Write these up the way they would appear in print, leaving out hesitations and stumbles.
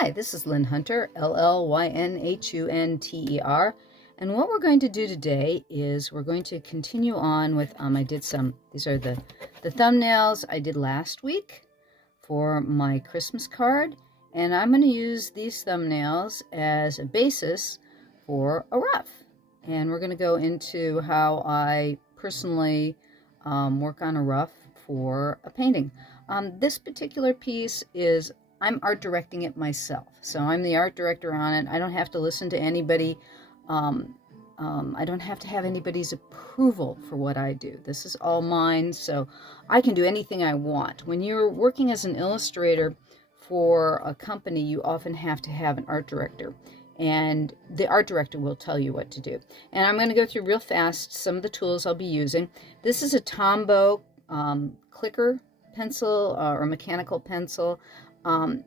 Hi, this is Llyn Hunter, Llynhunter, and what we're going to do today is we're going to continue on with, these are the thumbnails I did last week for my Christmas card, and I'm going to use these thumbnails as a basis for a rough. And we're going to go into how I personally work on a rough for a painting. This particular piece is I'm art directing it myself. So I'm the art director on it. I don't have to listen to anybody. I don't have to have anybody's approval for what I do. This is all mine, so I can do anything I want. When you're working as an illustrator for a company, you often have to have an art director, and the art director will tell you what to do. And I'm going to go through real fast some of the tools I'll be using. This is a Tombow clicker pencil or mechanical pencil.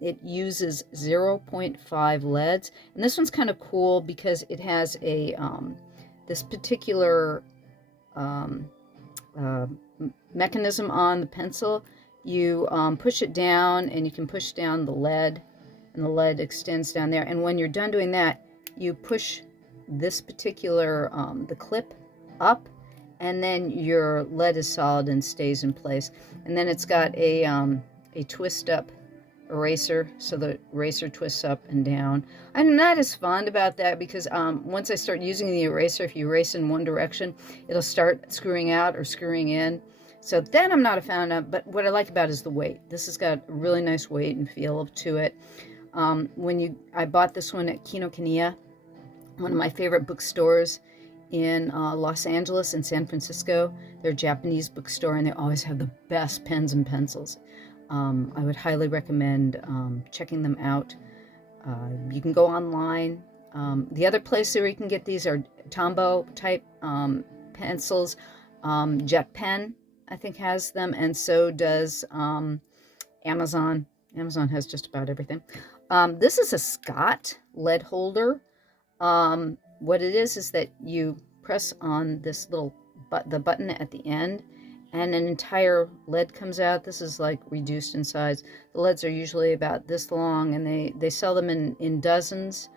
It uses 0.5 leads, and this one's kind of cool because it has a this particular mechanism on the pencil. You push it down, and you can push down the lead, and the lead extends down there. And when you're done doing that, you push this particular the clip up, and then your lead is solid and stays in place. And then it's got a twist up eraser, so the eraser twists up and down. I'm not as fond about that because once I start using the eraser, if you erase in one direction, it'll start screwing out or screwing in. So that I'm not a fan of, but what I like about it is the weight. This has got a really nice weight and feel to it. I bought this one at Kinokuniya, one of my favorite bookstores in Los Angeles and San Francisco. They're a Japanese bookstore, and they always have the best pens and pencils. I would highly recommend checking them out. You can go online. The other place where you can get these are Tombow type pencils. Jet Pen, I think, has them, and so does Amazon. Amazon has just about everything. This is a Scott lead holder. What it is that you press on this little the button at the end, and an entire lead comes out. This is like reduced in size. The leads are usually about this long, and they sell them in dozens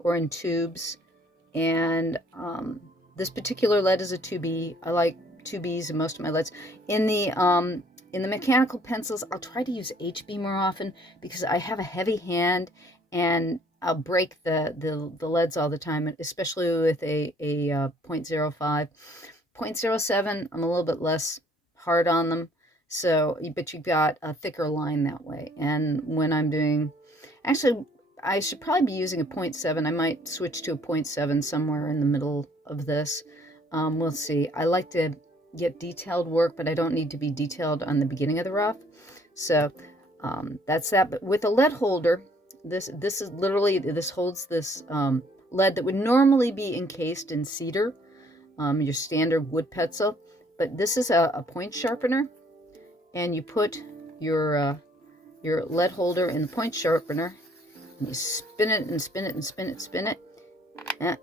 or in tubes. And this particular lead is a 2B. I like 2Bs in most of my leads. In the mechanical pencils, I'll try to use HB more often because I have a heavy hand, and I'll break the leads all the time, especially with a 0.05. 0.07, I'm a little bit less hard on them, so but you've got a thicker line that way. And when I'm doing, actually I should probably be using a 0.7. I might switch to a 0.7 somewhere in the middle of this. We'll see. I like to get detailed work, but I don't need to be detailed on the beginning of the rough. So that's that. But with a lead holder, this is literally, this holds this lead that would normally be encased in cedar, your standard wood pencil. But this is a point sharpener, and you put your lead holder in the point sharpener, and you spin it and spin it and spin it, spin it.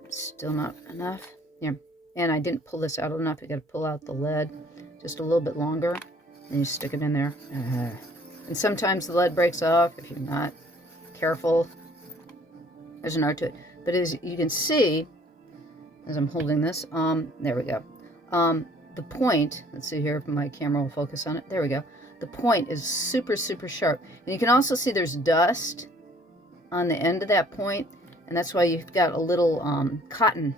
Still not enough. Yeah, and I didn't pull this out enough. You got to pull out the lead just a little bit longer, and you stick it in there. And sometimes the lead breaks off if you're not careful. There's an art to it. But as you can see, as I'm holding this, there we go. The point, let's see here if my camera will focus on it. There we go. The point is super, super sharp. And you can also see there's dust on the end of that point, and that's why you've got a little cotton.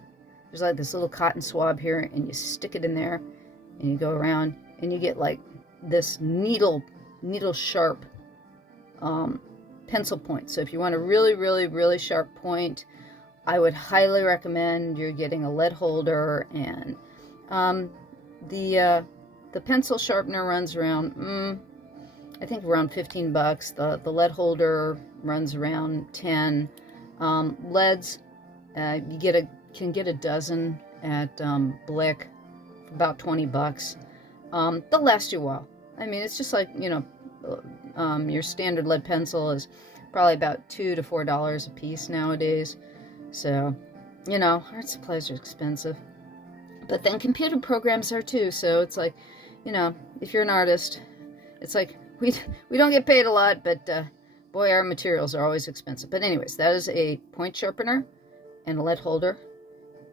There's like this little cotton swab here, and you stick it in there, and you go around, and you get like this needle sharp pencil point. So if you want a really, really, really sharp point, I would highly recommend you're getting a lead holder. And the pencil sharpener runs around, I think around $15. The lead holder runs around 10. Leads, you can get a dozen at Blick for about $20. They'll last you a while. I mean, it's just like, your standard lead pencil is probably about $2 to $4 a piece nowadays. So, art supplies are expensive. But then computer programs are too, so it's like, if you're an artist, it's like we don't get paid a lot, but Boy, our materials are always expensive. But anyways, that is a point sharpener and a lead holder.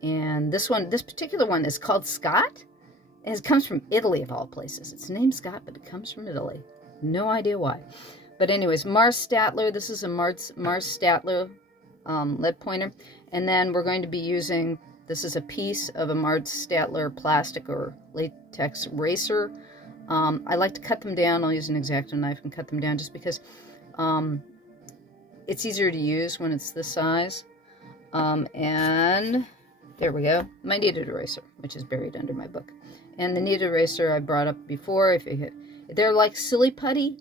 And this particular one is called Scott. And it comes from Italy, of all places. It's named Scott, but it comes from Italy. No idea why. But anyways, Mars Statler. This is a Mars Statler lead pointer. And then we're going to be using, this is a piece of a Mars Statler plastic or latex eraser. I like to cut them down. I'll use an X-Acto knife and cut them down just because it's easier to use when it's this size. And there we go. My kneaded eraser, which is buried under my book. And the kneaded eraser I brought up before. They're like silly putty.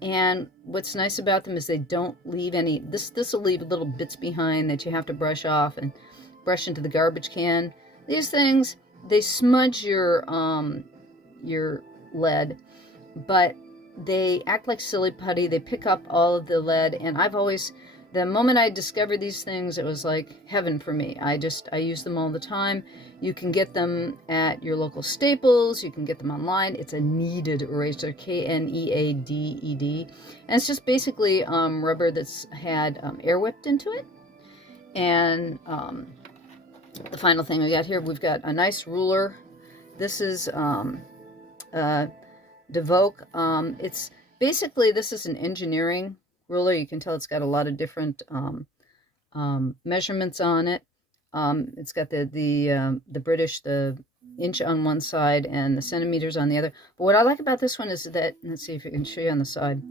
And what's nice about them is they don't leave any, this will leave little bits behind that you have to brush off and brush into the garbage can. These things, they smudge your lead, but they act like silly putty. They pick up all of the lead, and the moment I discovered these things, it was like heaven for me. I use them all the time. You can get them at your local Staples. You can get them online. It's a kneaded eraser, Kneaded. And it's just basically rubber that's had air whipped into it. And the final thing we got here, we've got a nice ruler. This is Devoke. It's basically, this is an engineering ruler. You can tell it's got a lot of different measurements on it. It's got the British, the inch on one side and the centimeters on the other. But what I like about this one is that, let's see if I can show you on the side.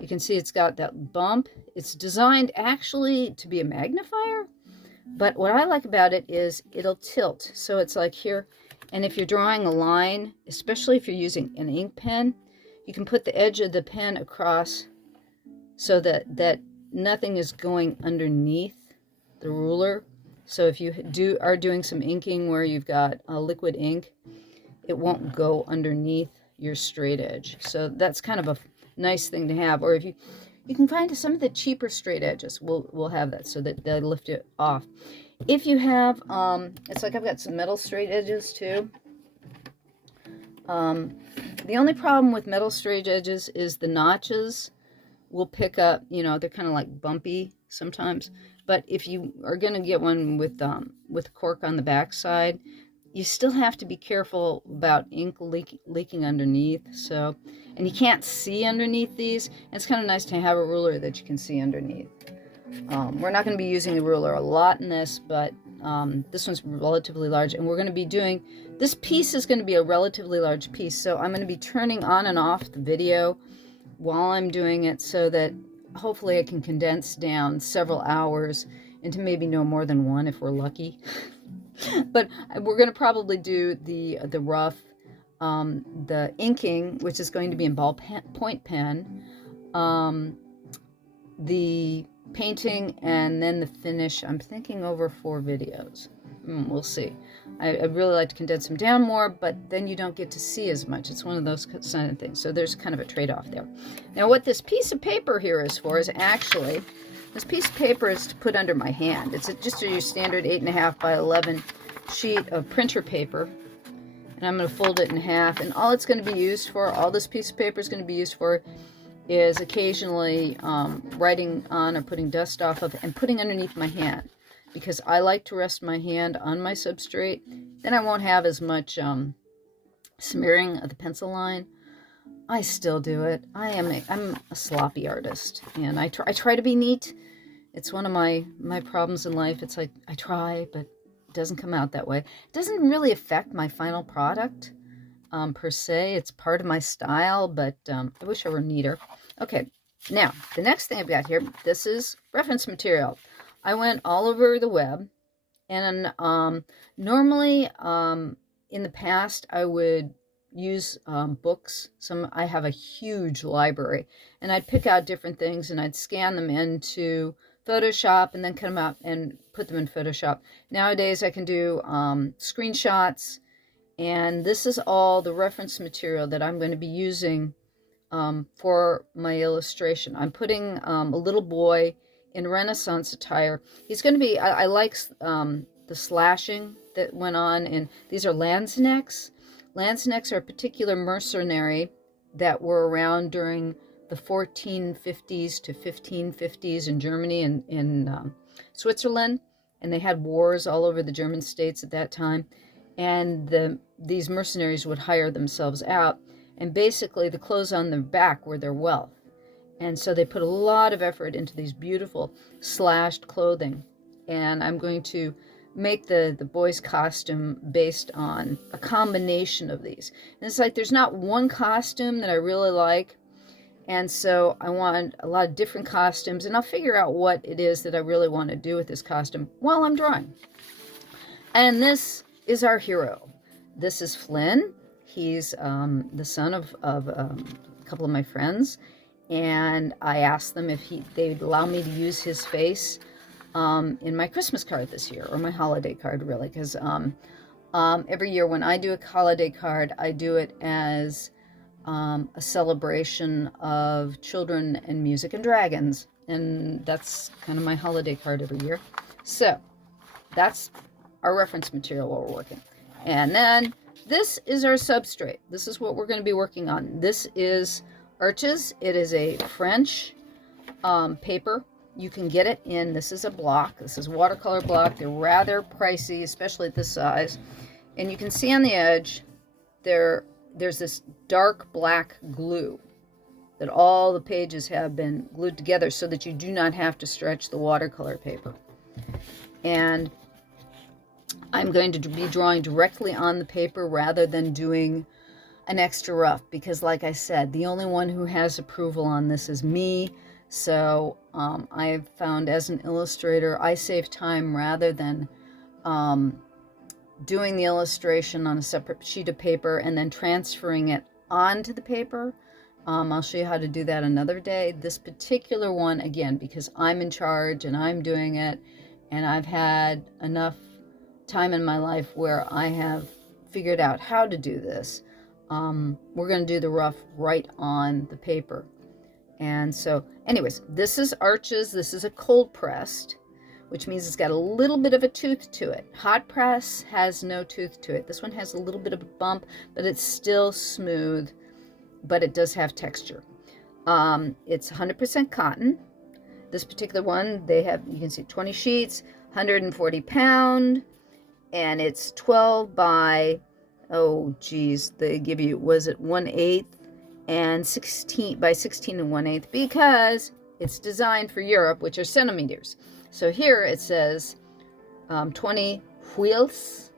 You can see it's got that bump. It's designed actually to be a magnifier. But what I like about it is it'll tilt. So it's like here. And if you're drawing a line, especially if you're using an ink pen, you can put the edge of the pen across so that nothing is going underneath the ruler. So if you are doing some inking where you've got a liquid ink, it won't go underneath your straight edge. So that's kind of a nice thing to have. Or if you can find some of the cheaper straight edges will have that, so that they lift it off. If you have, it's like I've got some metal straight edges too. The only problem with metal straight edges is the notches will pick up, they're kind of like bumpy sometimes. But if you are going to get one with cork on the back side, you still have to be careful about ink leaking underneath. So, and you can't see underneath these. It's kind of nice to have a ruler that you can see underneath. We're not going to be using the ruler a lot in this, but this one's relatively large, and we're going to be doing, this piece is going to be a relatively large piece, so I'm going to be turning on and off the video while I'm doing it so that hopefully I can condense down several hours into maybe no more than one if we're lucky. But we're going to probably do the rough, the inking, which is going to be in ballpoint pen, the painting, and then the finish. I'm thinking over 4 videos. We'll see. I'd really like to condense them down more, but then you don't get to see as much. It's one of those kind of things. So there's kind of a trade-off there. Now what this piece of paper here is for is actually, this piece of paper is to put under my hand. It's just your standard 8.5 by 11 sheet of printer paper. And I'm going to fold it in half. And all it's going to be used for, all this piece of paper is going to be used for, is occasionally writing on or putting dust off of and putting underneath my hand, because I like to rest my hand on my substrate. Then I won't have as much smearing of the pencil line. I still do it. I'm a sloppy artist, and I try to be neat. It's one of my problems in life. It's like I try, but it doesn't come out that way. It doesn't really affect my final product per se. It's part of my style, but I wish I were neater. Okay, now the next thing I've got here, this is reference material. I went all over the web, and normally in the past I would use books. I have a huge library, and I'd pick out different things and I'd scan them into Photoshop and then cut them out and put them in Photoshop. Nowadays I can do screenshots, and this is all the reference material that I'm going to be using for my illustration. I'm putting a little boy in Renaissance attire. He's going to be, I like the slashing that went on, and these are lanzknechts. Lanzknechts are a particular mercenary that were around during the 1450s to 1550s in Germany and in Switzerland, and they had wars all over the German states at that time, and these mercenaries would hire themselves out, and basically the clothes on their back were their wealth. And so they put a lot of effort into these beautiful slashed clothing. And I'm going to make the boys' costume based on a combination of these. And it's like there's not one costume that I really like. And so I want a lot of different costumes. And I'll figure out what it is that I really want to do with this costume while I'm drawing. And this is our hero. This is Flynn. He's the son of a couple of my friends. And I asked them if they'd allow me to use his face in my Christmas card this year, or my holiday card, really, because every year when I do a holiday card, I do it as a celebration of children and music and dragons, and that's kind of my holiday card every year. So that's our reference material while we're working. And then this is our substrate. This is what we're going to be working on. This is Arches. It is a French paper. You can get it in, this is a block. This is watercolor block. They're rather pricey, especially at this size. And you can see on the edge, there's this dark black glue that all the pages have been glued together so that you do not have to stretch the watercolor paper. And I'm going to be drawing directly on the paper rather than doing an extra rough, because like I said, the only one who has approval on this is me. So I've found as an illustrator, I save time rather than doing the illustration on a separate sheet of paper and then transferring it onto the paper. I'll show you how to do that another day. This particular one, again, because I'm in charge and I'm doing it, and I've had enough time in my life where I have figured out how to do this. We're going to do the rough right on the paper. And so, anyways, this is Arches. This is a cold pressed, which means it's got a little bit of a tooth to it. Hot press has no tooth to it. This one has a little bit of a bump, but it's still smooth, but it does have texture. It's 100% cotton. This particular one, they have, you can see 20 sheets, 140 pound, and it's 12 by, oh geez, they give you, was it 1/8 and 16 by 16 and 1/8, because it's designed for Europe, which are centimeters. So here it says 20 feuilles.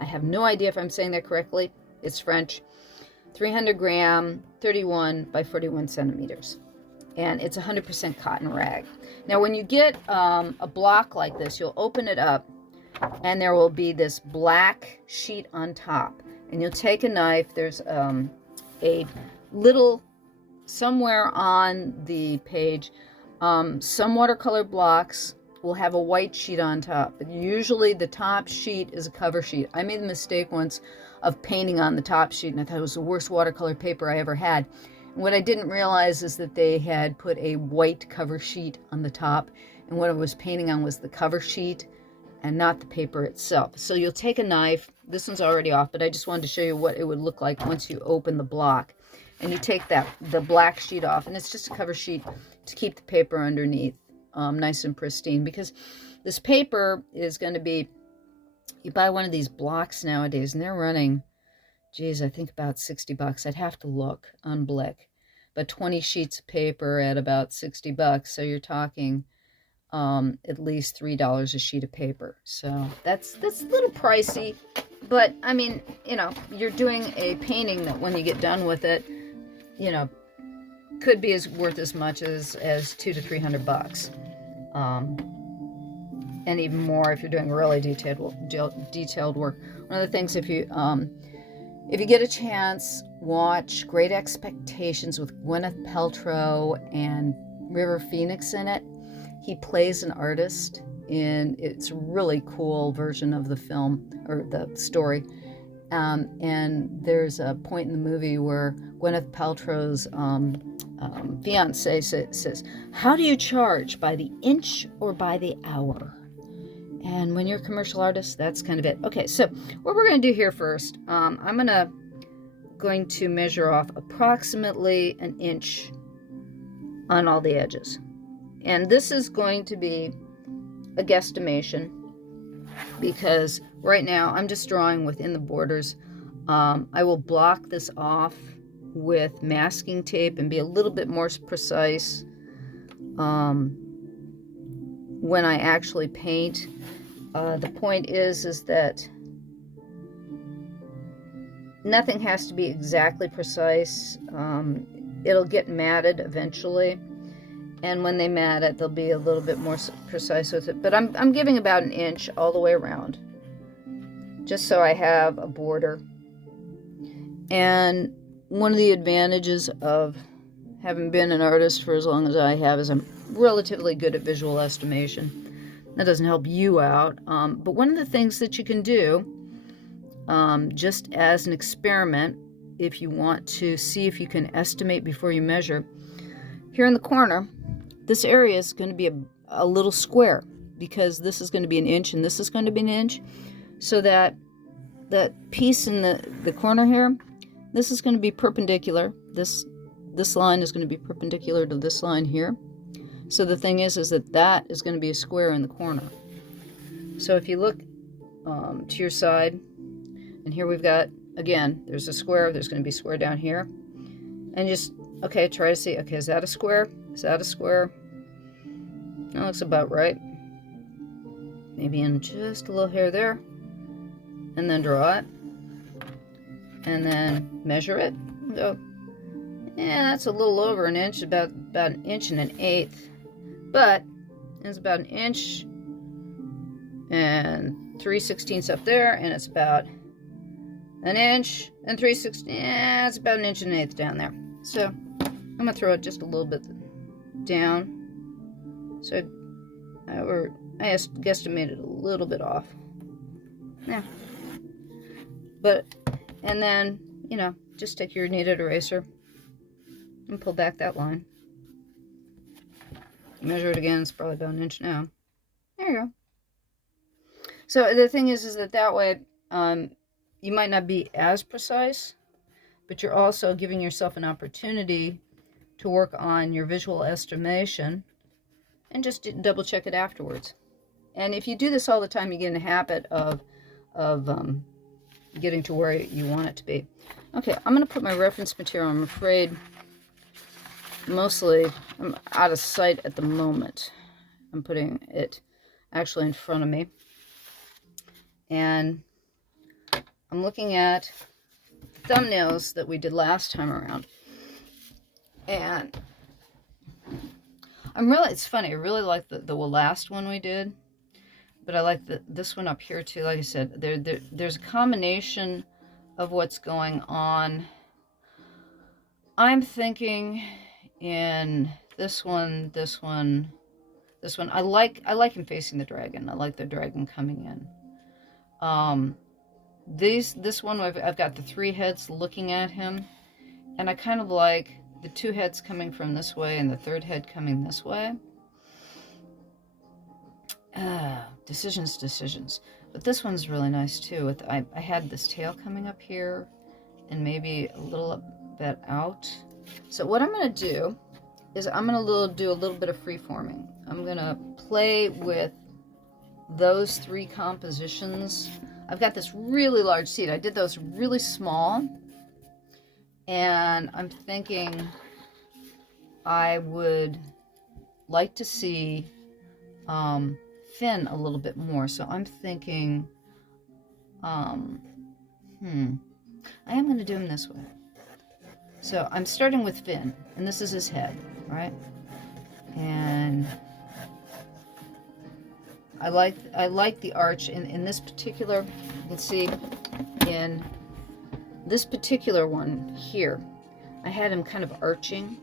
I have no idea if I'm saying that correctly. It's French. 300 gram, 31 by 41 centimeters. And it's 100% cotton rag. Now when you get a block like this, you'll open it up and there will be this black sheet on top. And you'll take a knife. There's a little, somewhere on the page, some watercolor blocks will have a white sheet on top, but usually the top sheet is a cover sheet. I made the mistake once of painting on the top sheet, and I thought it was the worst watercolor paper I ever had. And what I didn't realize is that they had put a white cover sheet on the top, and what I was painting on was the cover sheet and not the paper itself. So you'll take a knife. This one's already off, but I just wanted to show you what it would look like once you open the block. And you take the black sheet off, and it's just a cover sheet to keep the paper underneath nice and pristine, because this paper is going to be, you buy one of these blocks nowadays and they're running, geez, I think about $60. I'd have to look on Blick, but 20 sheets of paper at about $60. So you're talking at least $3 a sheet of paper. So that's a little pricey, but I mean, you know, you're doing a painting that when you get done with it, you know, could be worth as much as $200 to $300, and even more if you're doing really detailed work. One of the things, if you get a chance, watch Great Expectations with Gwyneth Paltrow and River Phoenix in it. He plays an artist, and it's a really cool version of the film or the story. And there's a point in the movie where Gwyneth Paltrow's fiance says, "How do you charge, by the inch or by the hour?" And when you're a commercial artist, that's kind of it. Okay, so what we're going to do here first, I'm going to measure off approximately an inch on all the edges. And this is going to be a guesstimation because right now I'm just drawing within the borders. I will block this off with masking tape and be a little bit more precise when I actually paint. The point is that nothing has to be exactly precise. It'll get matted eventually, and when they mat it, they'll be a little bit more precise with it. But I'm giving about an inch all the way around, just so I have a border. And one of the advantages of having been an artist for as long as I have is I'm relatively good at visual estimation. That doesn't help you out, but one of the things that you can do, just as an experiment, if you want to see if you can estimate before you measure, here in the corner, this area is going to be a little square, because this is going to be an inch and this is going to be an inch, so that piece in the corner here, this is going to be perpendicular. This line is going to be perpendicular to this line here. So the thing is that is going to be a square in the corner. So if you look to your side, and here we've got, again, there's a square, there's going to be a square down here. And just, okay, try to see, okay, is that a square? Is that a square? That looks about right. Maybe in just a little hair there. And then draw it. And then measure it. And go, yeah, that's a little over an inch, about an inch and an eighth. But it's about an inch and 3/16 up there, and it's about an inch and 3/16. Yeah, it's about an inch and an eighth down there. So I'm gonna throw it just a little bit down. So I guesstimated a little bit off. Yeah. But, and then, you know, just take your kneaded eraser and pull back that line. Measure it again, it's probably about an inch now. There you go. So the thing is that way, you might not be as precise, but you're also giving yourself an opportunity to work on your visual estimation and just double check it afterwards. And if you do this all the time, you get in a habit of getting to where you want it to be. Okay, I'm going to put my reference material. I'm afraid mostly I'm out of sight at the moment. I'm putting it actually in front of me. And I'm looking at the thumbnails that we did last time around. And it's funny, I really like the last one we did. But I like this one up here too. Like I said, there's a combination of what's going on. I'm thinking in this one. I like him facing the dragon. I like the dragon coming in. This one I've got the three heads looking at him, and I kind of like the two heads coming from this way and the third head coming this way. Decisions. But this one's really nice too. I had this tail coming up here and maybe a little bit out. So what I'm going to do is I'm going to do a little bit of freeforming. I'm going to play with those three compositions. I've got this really large seed. I did those really small. And I'm thinking I would like to see Finn a little bit more. So I'm thinking, I am going to do him this way. So I'm starting with Finn, and this is his head, right? And I like the arch in this particular. You can see in this particular one here, I had him kind of arching,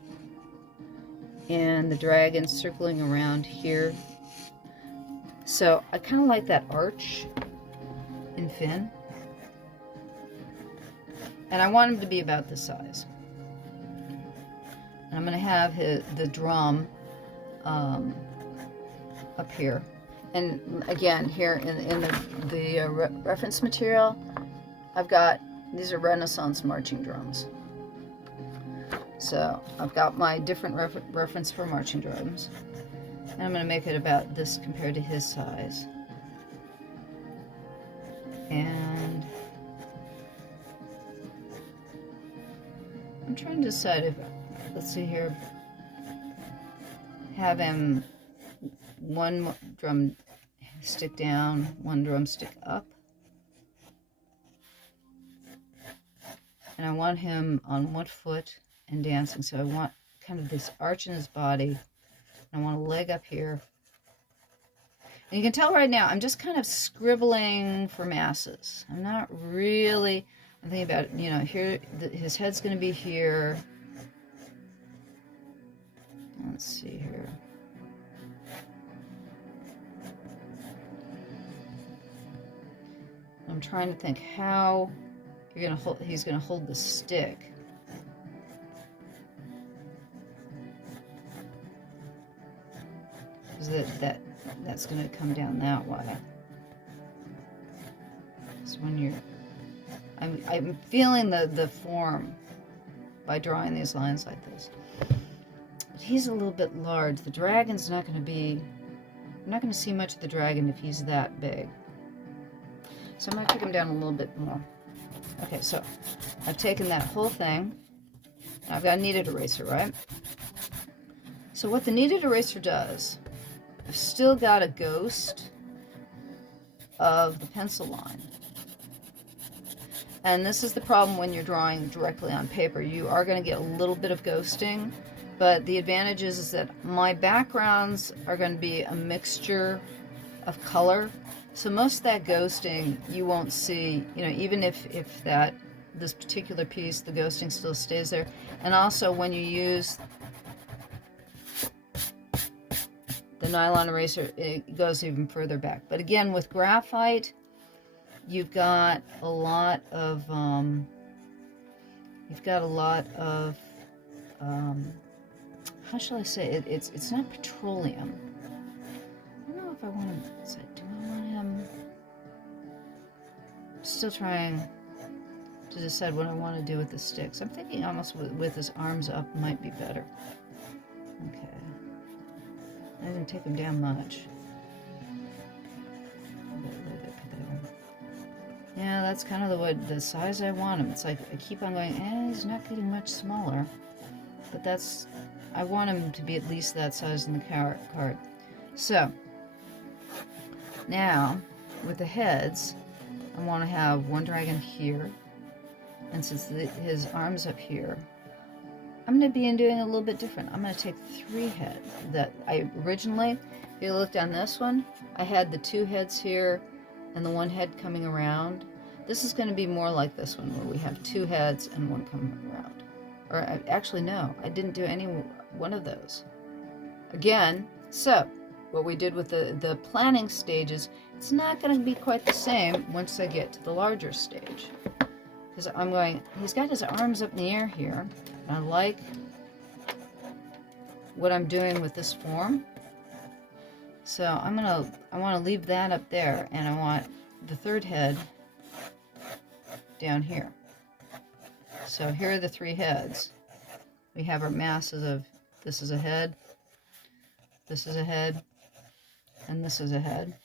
and the dragon circling around here. So I kind of like that arch in Finn. And I want him to be about this size. And I'm going to have the drum up here. And again, here in the reference material, I've got, these are Renaissance marching drums. So I've got my different reference for marching drums. And I'm going to make it about this compared to his size. And I'm trying to decide if, let's see here, have him one drum stick down, one drum stick up. And I want him on one foot and dancing. So I want kind of this arch in his body. I want a leg up here. And you can tell right now, I'm just kind of scribbling for masses. I'm not really, I'm thinking about, you know, here, his head's going to be here. Let's see here. I'm trying to think how you're going to hold, he's going to hold the stick. That's going to come down that way. So when you're, I'm feeling the form by drawing these lines like this. But he's a little bit large. The dragon's not going to be, I'm not going to see much of the dragon if he's that big. So I'm going to take him down a little bit more. Okay, so I've taken that whole thing. I've got a kneaded eraser, right? So what the kneaded eraser does, I've still got a ghost of the pencil line. And this is the problem when you're drawing directly on paper. You are going to get a little bit of ghosting, but the advantage is that my backgrounds are going to be a mixture of color. So most of that ghosting you won't see, you know, even if this particular piece, the ghosting still stays there. And also when you use the nylon eraser, it goes even further back. But again, with graphite, you've got a lot of how shall I say it? It's not petroleum. I don't know if I want to. Do I want him? Still trying to decide what I want to do with the sticks. I'm thinking almost with his arms up might be better. Okay. I didn't take him down much. Yeah, that's kind of the size I want him. It's like I keep on going, he's not getting much smaller. But that's, I want him to be at least that size in the card. So, now, with the heads, I want to have one dragon here. And since his arm's up here, I'm going to be doing a little bit different. I'm going to take 3 heads. That I originally, if you looked on this one, I had the 2 heads here and the 1 head coming around. This is going to be more like this one, where we have 2 heads and 1 coming around. Or actually, no, I didn't do any one of those. Again, so what we did with the planning stages, it's not going to be quite the same once I get to the larger stage. Because I'm going, he's got his arms up in the air here. And I like what I'm doing with this form. So I want to leave that up there, and I want the 3rd head down here. So here are the 3 heads. We have our masses of, this is a head, this is a head, and this is a head.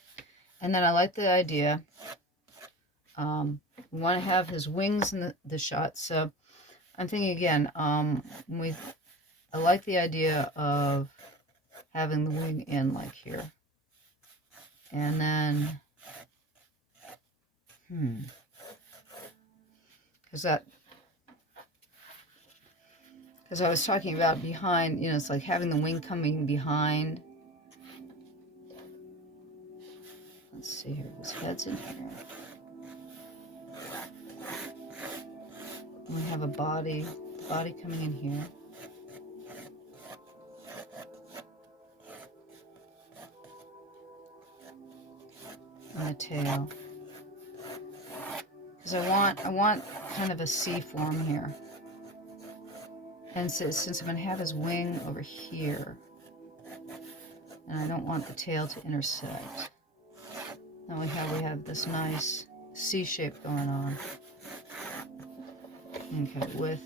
And then I like the idea, we want to have his wings in the shot. So I'm thinking again, I like the idea of having the wing in like here. And then, because I was talking about behind, you know, it's like having the wing coming behind. Let's see here, his head's in here. And we have a body coming in here. And a tail. Because I want kind of a C form here. And so, since I'm going to have his wing over here, and I don't want the tail to intersect, then we have this nice C shape going on. Okay, with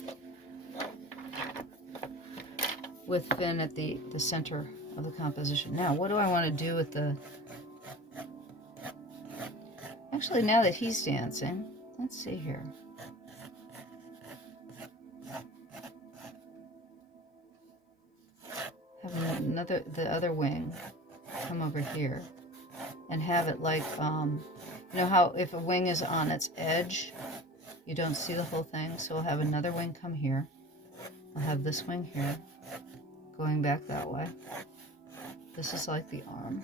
with Finn at the center of the composition. Now, what do I want to do with the... Actually, now that he's dancing, let's see here. Have the other wing come over here and have it like, you know how if a wing is on its edge, you don't see the whole thing? So we'll have another wing come here. I'll have this wing here, going back that way. This is like the arm.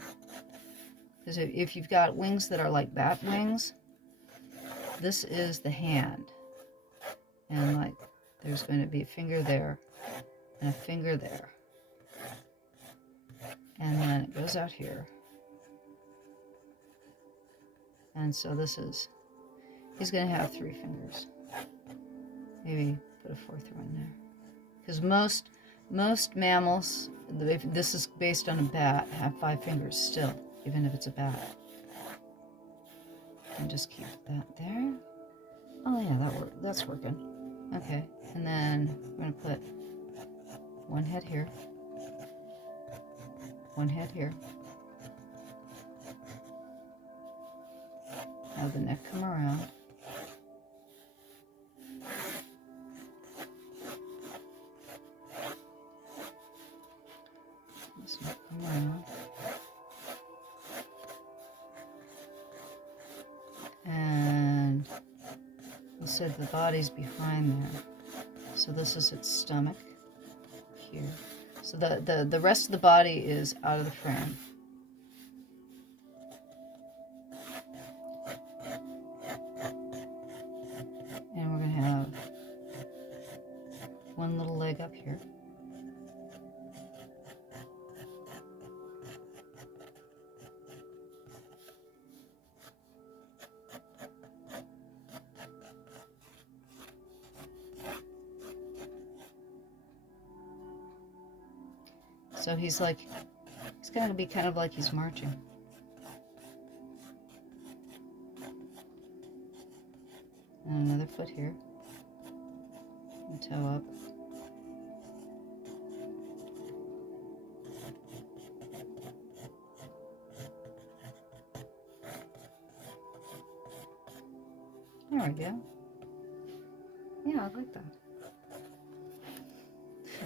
Because if you've got wings that are like bat wings, this is the hand. And like, there's going to be a finger there and a finger there. And then it goes out here. And so this is, he's going to have 3 fingers. Maybe put a 4th one there. Because most mammals, if this is based on a bat, have 5 fingers still, even if it's a bat. And just keep that there. Oh yeah, that's working. Okay, and then we're going to put one head here. One head here. Have the neck come around. This neck come around. And we said the body's behind there. So this is its stomach here. So the rest of the body is out of the frame. And we're going to have one little leg up here. So he's going to be kind of like he's marching. And another foot here. And toe up. There we go. Yeah, I like that.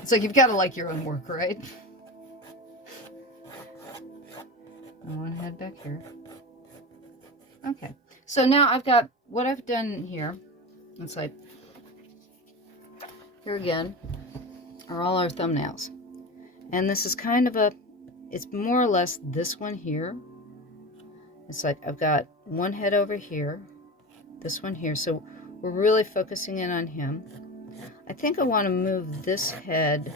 It's like you've got to like your own work, right? And one head back here. Okay, so now I've got what I've done here. It's like, here again are all our thumbnails. And this is kind of it's more or less this one here. It's like I've got one head over here, this one here. So we're really focusing in on him. I think I want to move this head.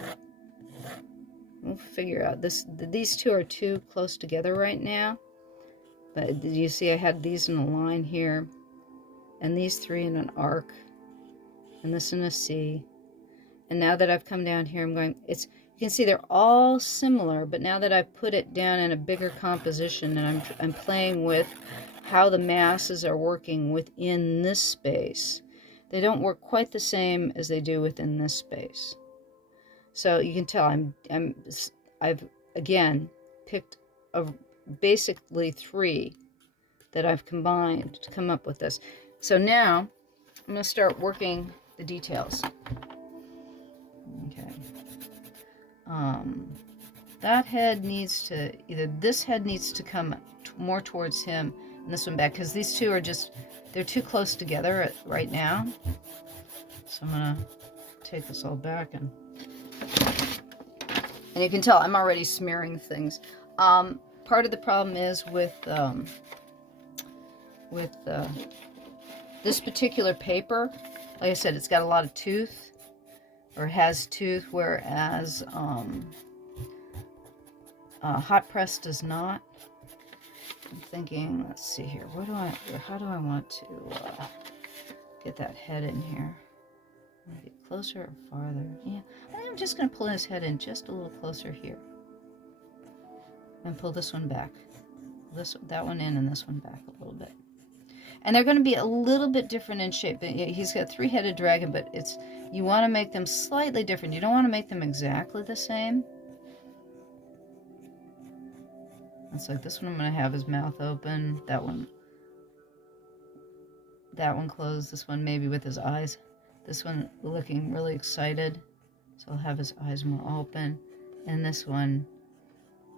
We'll figure out this. These two are too close together right now. But did you see I had these in a line here, and these 3 in an arc, and this in a C. And now that I've come down here, I'm going. You can see they're all similar, but now that I've put it down in a bigger composition, and I'm playing with how the masses are working within this space, they don't work quite the same as they do within this space. So you can tell I've again picked basically 3 that I've combined to come up with this. So now I'm going to start working the details. Okay. That head needs to, either this head needs to come more towards him and this one back, because these two are they're too close together right now. So I'm going to take this all back and you can tell I'm already smearing things. Part of the problem is with this particular paper, like I said, it's got a lot of tooth, or has tooth, whereas hot press does not. I'm thinking, let's see here, how do I want to get that head in here? Maybe closer or farther? Yeah, I think I'm just going to pull his head in just a little closer here. And pull this one back. That one in and this one back a little bit. And they're going to be a little bit different in shape. He's got 3-headed dragon, but you want to make them slightly different. You don't want to make them exactly the same. It's like this one I'm going to have his mouth open. That one closed. This one maybe with his eyes. This one looking really excited. So I'll have his eyes more open. And this one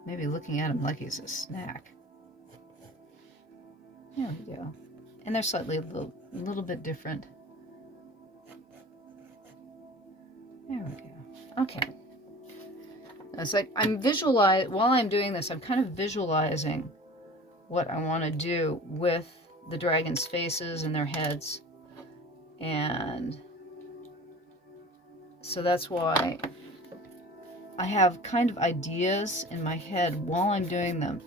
maybe looking at him like he's a snack. There we go. And they're slightly a little bit different. There we go. Okay. It's like while I'm doing this, I'm kind of visualizing what I want to do with the dragon's faces and their heads. And so that's why I have kind of ideas in my head while I'm doing them.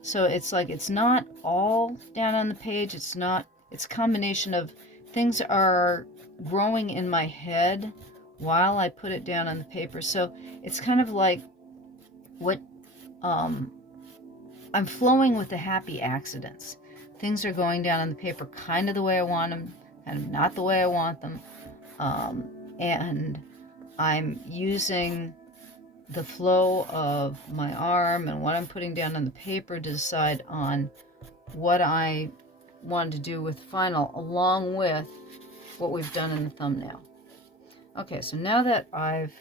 So it's like it's not all down on the page. It's a combination of things are growing in my head while I put it down on the paper. So it's kind of like what I'm flowing with the happy accidents. Things are going down on the paper kind of the way I want them, kind of not the way I want them. And I'm using the flow of my arm and what I'm putting down on the paper to decide on what I want to do with final, along with what we've done in the thumbnail. Okay, so now that I've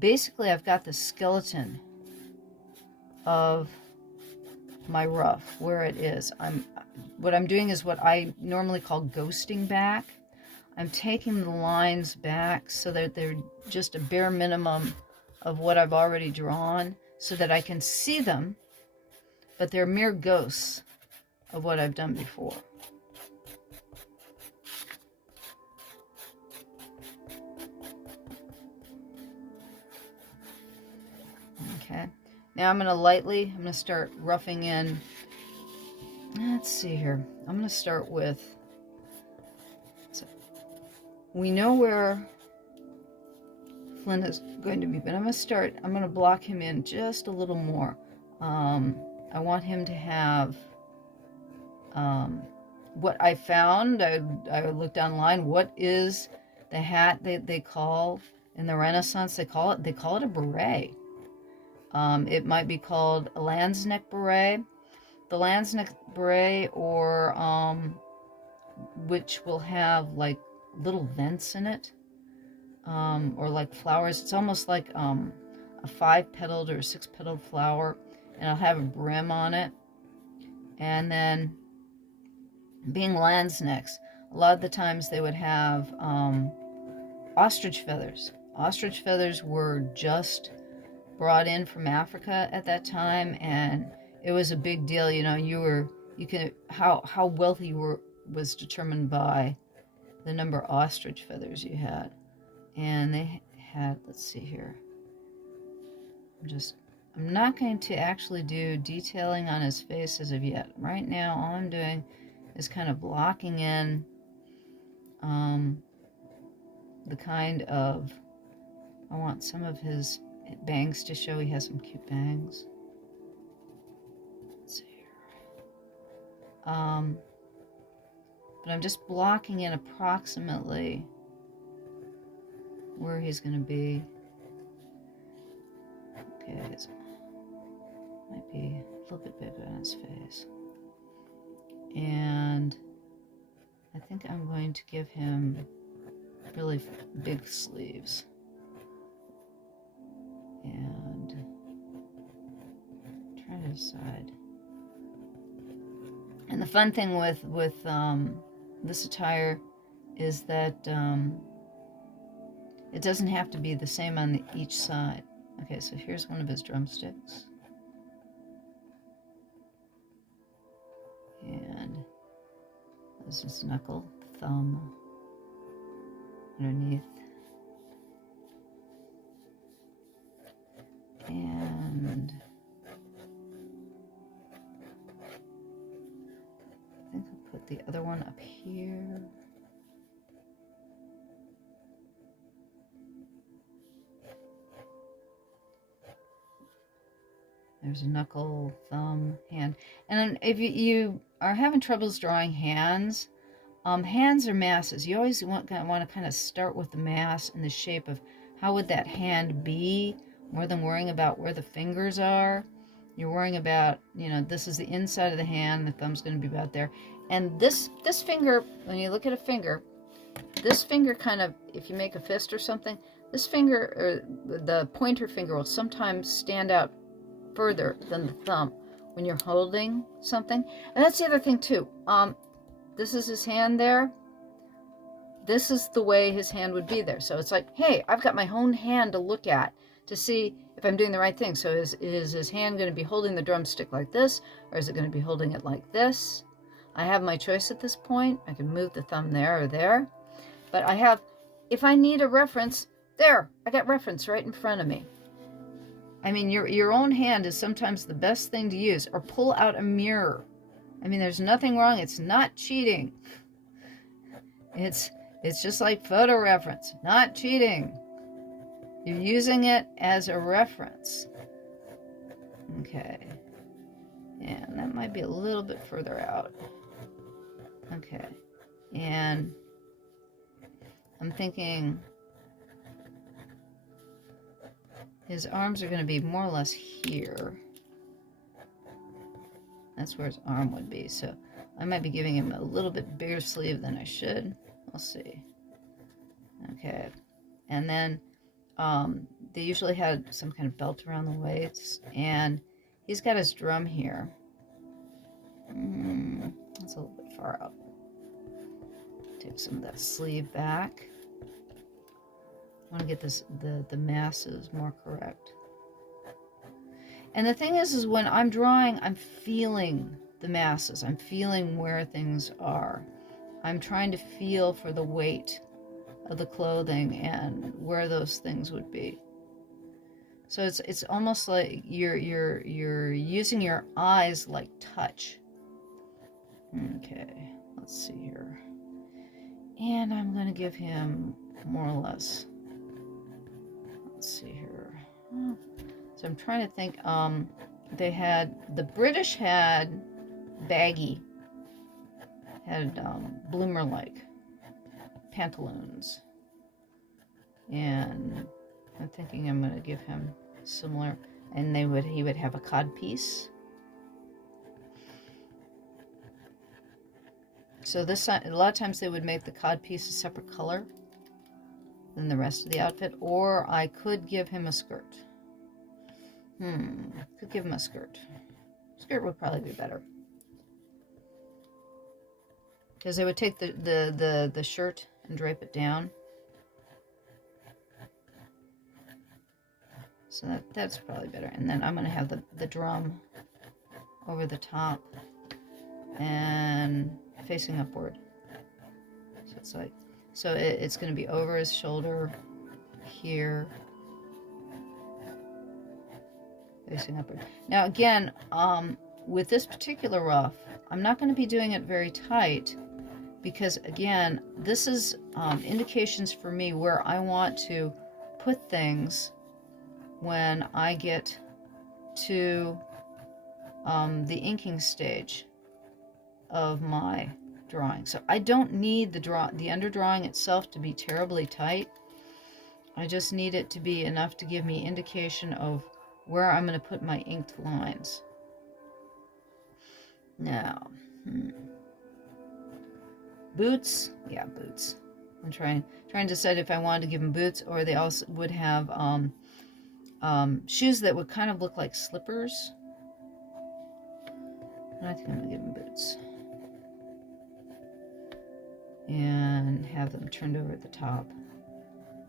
got the skeleton of my ruff where it is. What I'm doing is what I normally call ghosting back. I'm taking the lines back so that they're just a bare minimum of what I've already drawn so that I can see them, but they're mere ghosts of what I've done before. Okay, now I'm going to start roughing in. Let's see here. I'm going to start with, we know where Flynn is going to be, but I'm going to block him in just a little more. I want him to have what I found. I looked online. What is the hat they call in the Renaissance? They call it a beret. It might be called a Landsneck beret. The Landsneck beret, or which will have like little vents in it. Or like flowers. It's almost like a 5-petaled or a 6-petaled flower, and I'll have a brim on it. And then, being landsnecks, a lot of the times they would have ostrich feathers. Ostrich feathers were just brought in from Africa at that time, and it was a big deal. You know, how wealthy you were was determined by the number of ostrich feathers you had. And they had, let's see here. I'm not going to actually do detailing on his face as of yet. Right now, all I'm doing is kind of blocking in the kind of, I want some of his bangs to show he has some cute bangs. Let's see here. But I'm just blocking in approximately where he's going to be. Okay, it might be a little bit bigger on his face. And I think I'm going to give him really big sleeves. And try to decide. And the fun thing with this attire is that it doesn't have to be the same on each side. Okay, so here's one of his drumsticks. And this is his knuckle, thumb underneath. And I think I'll put the other one up here. There's a knuckle, thumb, hand. And if you are having troubles drawing hands, hands are masses. You always want to kind of start with the mass and the shape of how would that hand be, more than worrying about where the fingers are. You're worrying about, you know, this is the inside of the hand, the thumb's going to be about there. And this finger, when you look at a finger, this finger kind of, if you make a fist or something, this finger, or the pointer finger, will sometimes stand out further than the thumb when you're holding something. And that's the other thing too. This is his hand there. This is the way his hand would be there. So it's like, hey, I've got my own hand to look at to see if I'm doing the right thing. So is his hand going to be holding the drumstick like this, or is it going to be holding it like this? I have my choice at this point. I can move the thumb there or there. But I have, if I need a reference, there, I got reference right in front of me. I mean, your own hand is sometimes the best thing to use. Or pull out a mirror. I mean, there's nothing wrong. It's not cheating. It's just like photo reference, not cheating. You're using it as a reference. Okay. And that might be a little bit further out. Okay. And I'm thinking his arms are going to be more or less here. That's where his arm would be. So I might be giving him a little bit bigger sleeve than I should. We'll see. Okay. And then they usually had some kind of belt around the waist. And he's got his drum here. That's a little bit far out. Take some of that sleeve back. I want to get this the masses more correct. And the thing is when I'm drawing, I'm feeling the masses. I'm feeling where things are. I'm trying to feel for the weight of the clothing and where those things would be. So it's almost like you're using your eyes like touch. Okay, let's see here. And I'm going to give him more or less. Let's see here. So I'm trying to think. The British had baggy, had bloomer-like pantaloons. And I'm thinking I'm going to give him similar. And he would have a codpiece. So a lot of times they would make the codpiece a separate color than the rest of the outfit, or I could give him a skirt. Could give him a skirt. Skirt would probably be better. Because they would take the shirt and drape it down. So that's probably better. And then I'm going to have the drum over the top and facing upward. So it's like, it's going to be over his shoulder here, facing upward. Now again, with this particular ruff, I'm not going to be doing it very tight because again, this is indications for me where I want to put things when I get to the inking stage of my drawing. So I don't need the underdrawing itself to be terribly tight. I just need it to be enough to give me indication of where I'm going to put my inked lines. Now, boots. Yeah, boots. I'm trying to decide if I wanted to give them boots, or they also would have shoes that would kind of look like slippers. And I think I'm going to give them boots. And have them turned over at the top.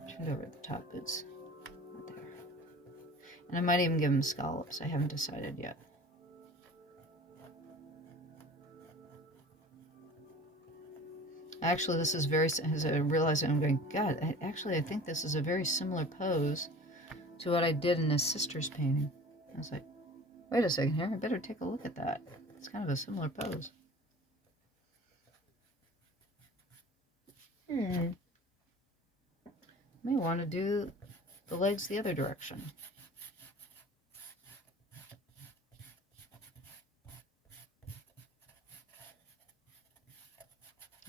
Turned over at the top boots. Right there. And I might even give them scallops. I haven't decided yet. Actually, this is very, as I realize I'm going, God, I think this is a very similar pose to what I did in his sister's painting. I was like, wait a second here, I better take a look at that. It's kind of a similar pose. May want to do the legs the other direction.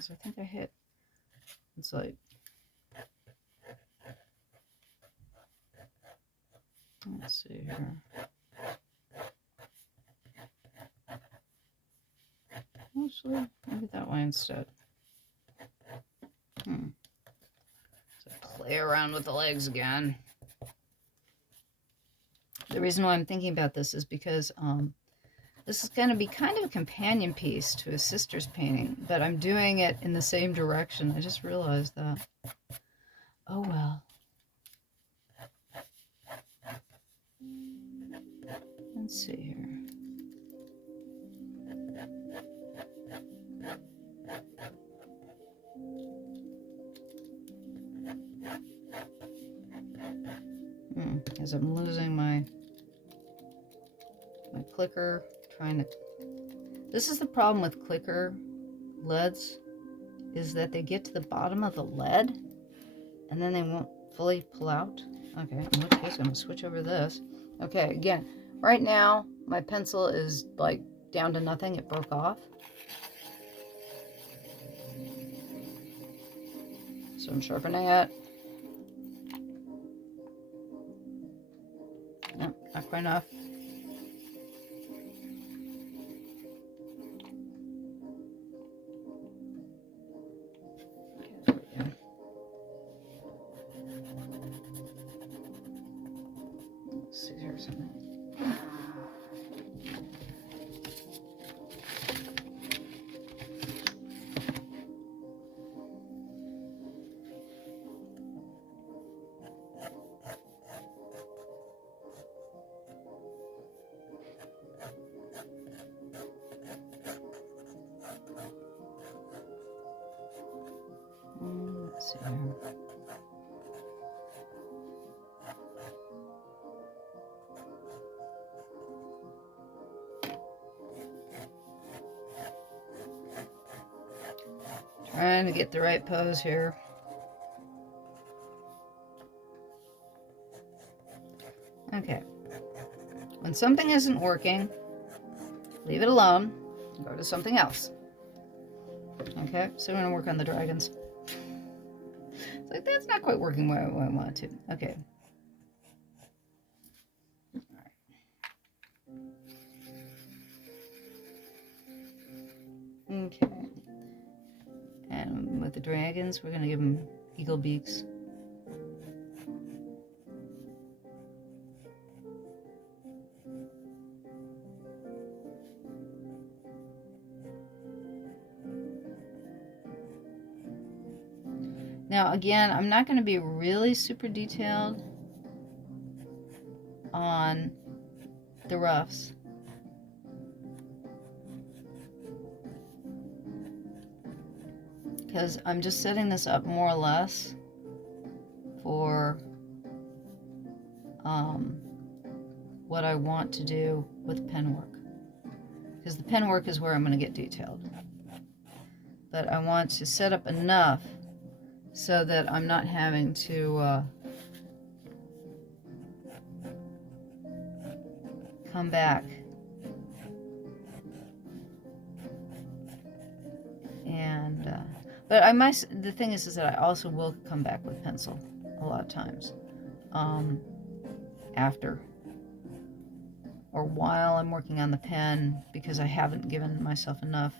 because I think I hit. It's like, let's see here. Actually, maybe that way instead. So play around with the legs again. The reason why I'm thinking about this is because this is going to be kind of a companion piece to his sister's painting, but I'm doing it in the same direction. I just realized that. Oh well. Let's see here. As I'm losing my clicker, trying to... This is the problem with clicker leads, is that they get to the bottom of the lead, and then they won't fully pull out. Okay, in which case I'm going to switch over this. Okay, again, right now, my pencil is like down to nothing. It broke off. So I'm sharpening it. No, not quite enough. Let's see here something. Let's see here. Trying to get the right pose here. Okay. When something isn't working, leave it alone. Go to something else. Okay, so I'm going to work on the dragons. It's like, that's not quite working where I want it to. Okay. All right. Okay. And with the dragons, we're going to give them eagle beaks. Now, again, I'm not going to be really super detailed on the roughs. Because I'm just setting this up more or less for what I want to do with pen work. Because the pen work is where I'm going to get detailed. But I want to set up enough so that I'm not having to come back and but I might, the thing is that I also will come back with pencil a lot of times after or while I'm working on the pen, because I haven't given myself enough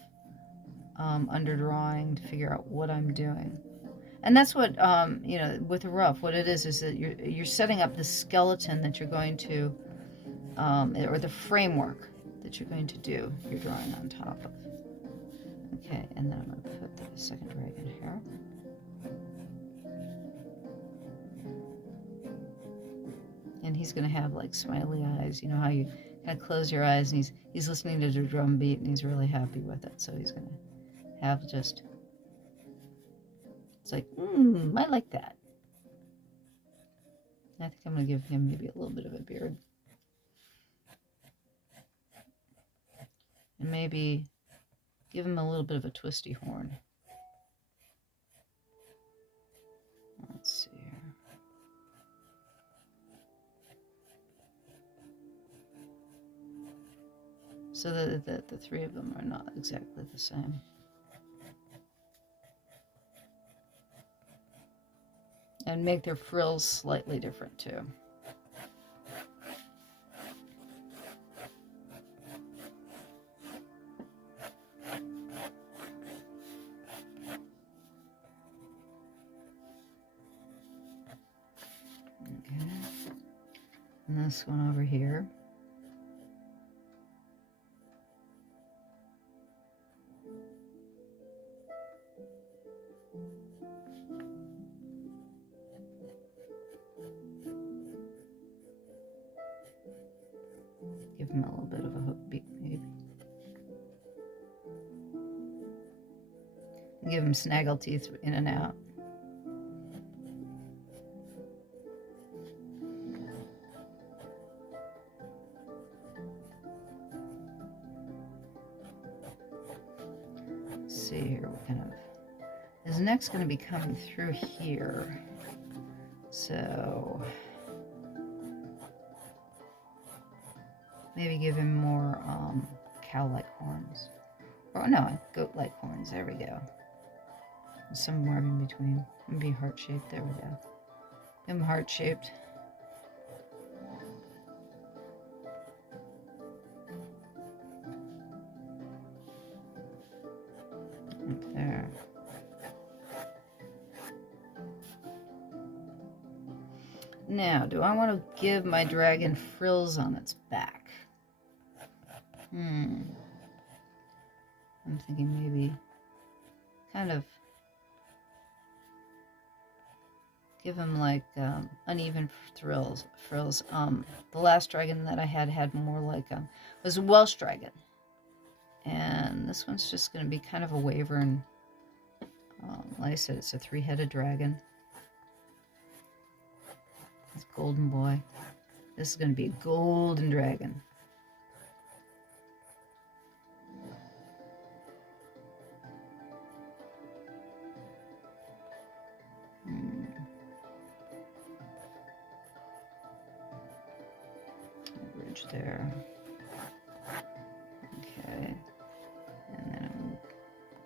underdrawing to figure out what I'm doing. And that's what, you know, with a rough, what it is that you're setting up the skeleton that you're going to, or the framework that you're going to do your drawing on top of. Okay, and then I'm going to put the second dragon here. And he's going to have like smiley eyes. You know how you kind of close your eyes and he's listening to the drum beat and he's really happy with it. So he's going to have just... It's like, I like that. I think I'm going to give him maybe a little bit of a beard. And maybe give him a little bit of a twisty horn. Let's see here. So that the three of them are not exactly the same. And make their frills slightly different too. Okay. And this one over here. Give him a little bit of a hook beak, maybe. Give him snaggle teeth in and out. Let's see here, what kind of... His neck's going to be coming through here. So... maybe give him more cow-like horns. Or no, goat-like horns. There we go. Somewhere in between. Maybe heart-shaped. There we go. Give him heart-shaped. Up there. Now, do I want to give my dragon frills on its back? I'm thinking maybe kind of give him like uneven frills. The last dragon that I had more like was a Welsh dragon, and this one's just going to be kind of a wyvern. Like I said, it's a three-headed dragon. It's golden boy. This is going to be a golden dragon. Bridge there. Okay. And then I'll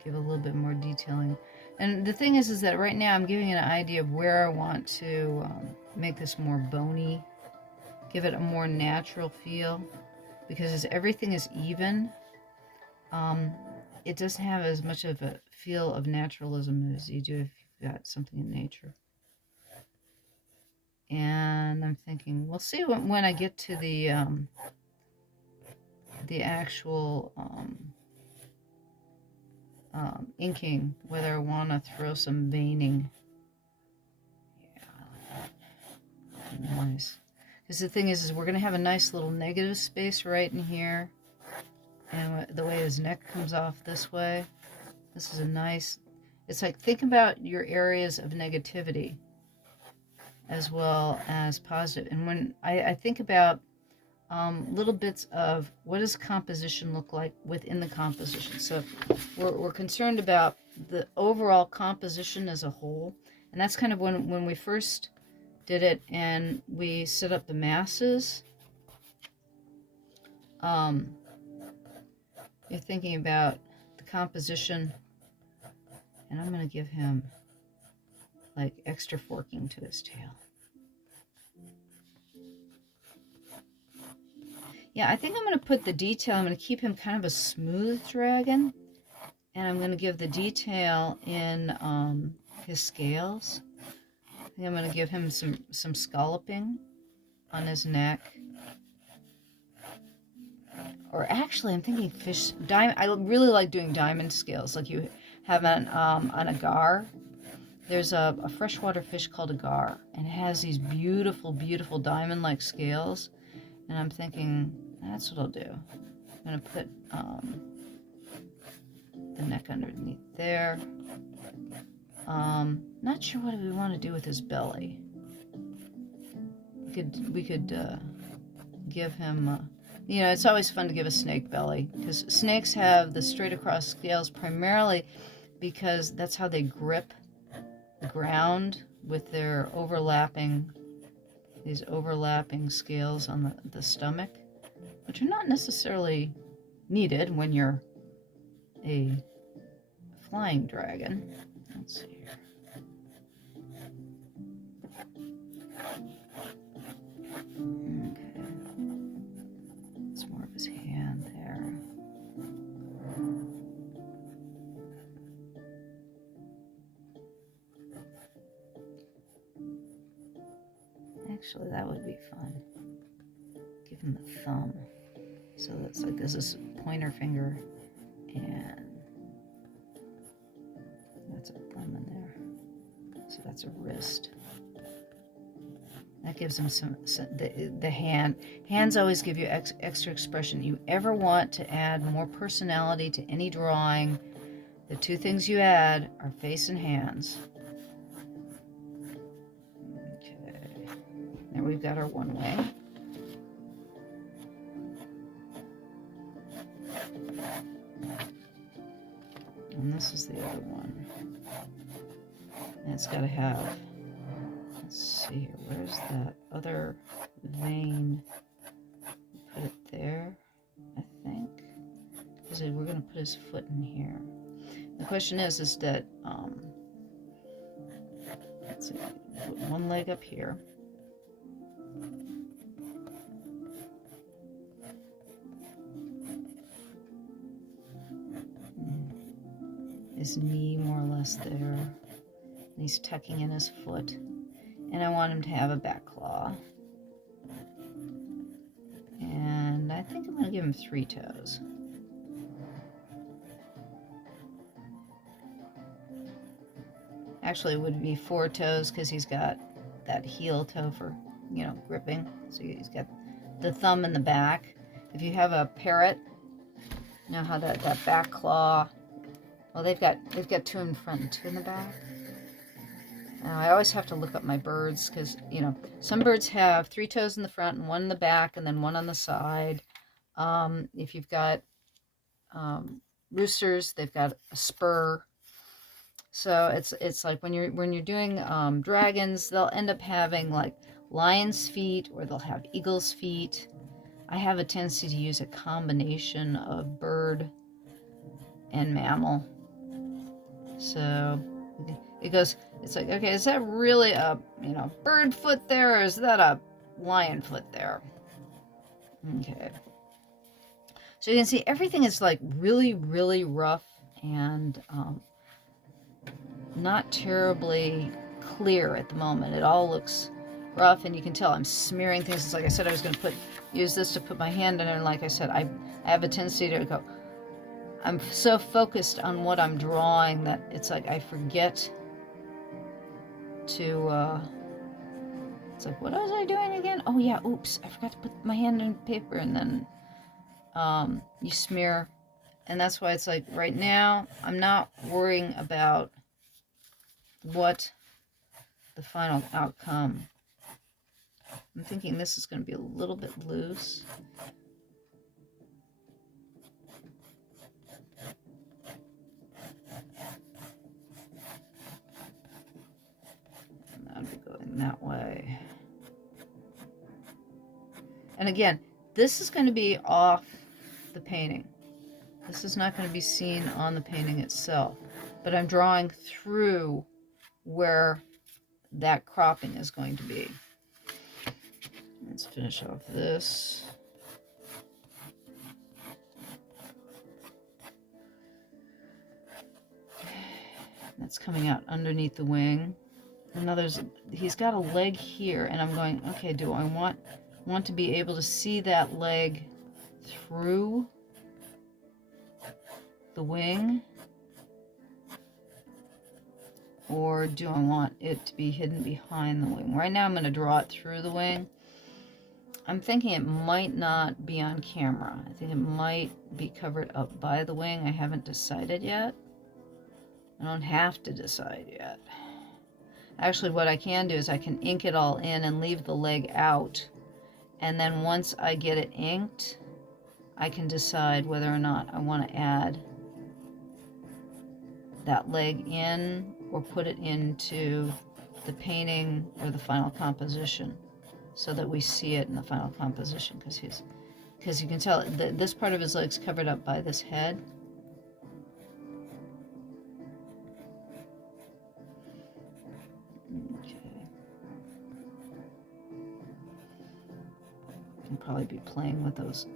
give a little bit more detailing. And the thing is that right now I'm giving an idea of where I want to make this more bony, give it a more natural feel, because as everything is even, it doesn't have as much of a feel of naturalism as you do if you've got something in nature. And I'm thinking, we'll see when I get to the actual inking, whether I want to throw some veining. Yeah, nice. Because the thing is we're going to have a nice little negative space right in here. And the way his neck comes off this way, this is a nice... It's like, think about your areas of negativity as well as positive. And when I think about little bits of what does composition look like within the composition. So we're concerned about the overall composition as a whole. And that's kind of when we first did it and we set up the masses. You're thinking about the composition, and I'm going to give him like extra forking to his tail. Yeah, I think I'm going to put the detail, I'm going to keep him kind of a smooth dragon, and I'm going to give the detail in his scales. I think I'm going to give him some scalloping on his neck. Or actually, I'm thinking fish, diamond. I really like doing diamond scales, like you have on a gar. There's a freshwater fish called a gar, and it has these beautiful, beautiful diamond-like scales. And I'm thinking, that's what I'll do. I'm going to put the neck underneath there. Not sure what we want to do with his belly. We could give him... you know, it's always fun to give a snake belly, because snakes have the straight across scales primarily because that's how they grip the ground with their these overlapping scales on the stomach, which are not necessarily needed when you're a flying dragon. Let's see here. Actually, that would be fun. Give him the thumb. So that's like, this is pointer finger, and that's a thumb in there. So that's a wrist. That gives him some the hand. Hands always give you extra expression. You ever want to add more personality to any drawing, the two things you add are face and hands. Okay. There we've got our one way. And this is the other one. And it's got to have, let's see here, where's that other vein? Put it there, I think. Because we're going to put his foot in here. The question is that, let's see, put one leg up here. His knee more or less there. And he's tucking in his foot. And I want him to have a back claw. And I think I'm going to give him 3 toes. Actually, it would be 4 toes because he's got that heel toe for, you know, gripping. So he's got the thumb in the back. If you have a parrot, you know how that back claw. Well, they've got 2 in front and 2 in the back. Now, I always have to look up my birds because, you know, some birds have 3 toes in the front and 1 in the back and then 1 on the side. If you've got roosters, they've got a spur. So it's like when you're doing dragons, they'll end up having like lion's feet or they'll have eagle's feet. I have a tendency to use a combination of bird and mammal. So it's like, okay, is that really a, you know, bird foot there, or is that a lion foot there? Okay. So you can see everything is like really, really rough and not terribly clear at the moment. It all looks rough, and you can tell I'm smearing things. It's like I said, I was going to use this to put my hand in, and like I said, I have a tendency to go, I'm so focused on what I'm drawing that it's like I forget to, it's like, what was I doing again? Oh yeah, oops, I forgot to put my hand in paper, and then you smear, and that's why it's like right now I'm not worrying about what the final outcome. I'm thinking this is going to be a little bit loose. And that'll be going that way. And again, this is going to be off the painting. This is not going to be seen on the painting itself, but I'm drawing through where that cropping is going to be. Let's finish off this. That's coming out underneath the wing. And now he's got a leg here, and I'm going, okay, do I want to be able to see that leg through the wing? Or do I want it to be hidden behind the wing? Right now I'm going to draw it through the wing. I'm thinking it might not be on camera. I think it might be covered up by the wing. I haven't decided yet. I don't have to decide yet. Actually, what I can do is I can ink it all in and leave the leg out. And then once I get it inked, I can decide whether or not I want to add that leg in or put it into the painting or the final composition so that we see it in the final composition, because you can tell this part of his leg's covered up by this head. Okay. I can probably be playing with those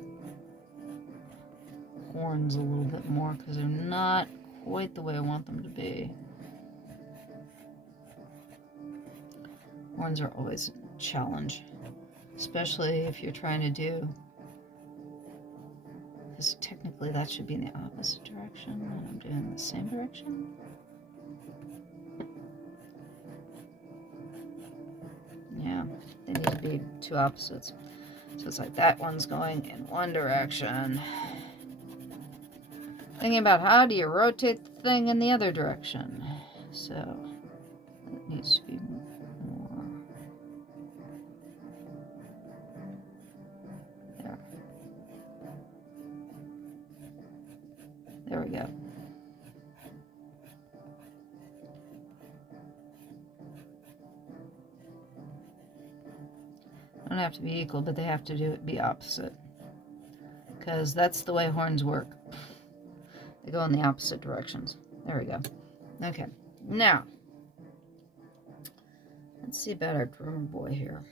horns a little bit more because they're not quite the way I want them to be. Horns are always challenge, especially if you're trying to do, because technically that should be in the opposite direction, and I'm doing the same direction. Yeah, they need to be two opposites. So it's like that one's going in one direction. Thinking about how do you rotate the thing in the other direction. So it needs to be more. There. There we go. Don't have to be equal, but they have to be opposite. Because that's the way horns work. They go in the opposite directions. There we go. Okay. Now, let's see about our drummer boy here.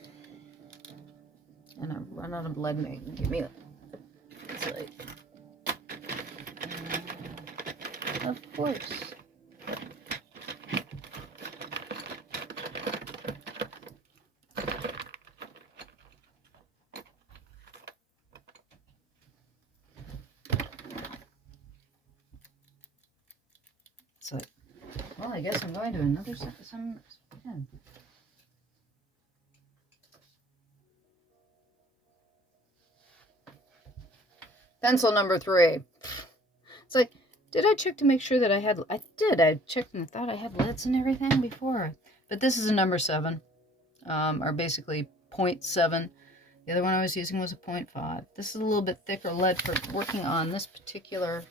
And I've run out of blood making. Give me it's like, of course. It's like, well, I guess I'm going to another some pen. Pencil number 3. It's like, did I check to make sure that I had, I did, I checked and thought I had leads and everything before. But this is a number 7, or basically 0.7. The other one I was using was a 0.5. This is a little bit thicker lead for working on this particular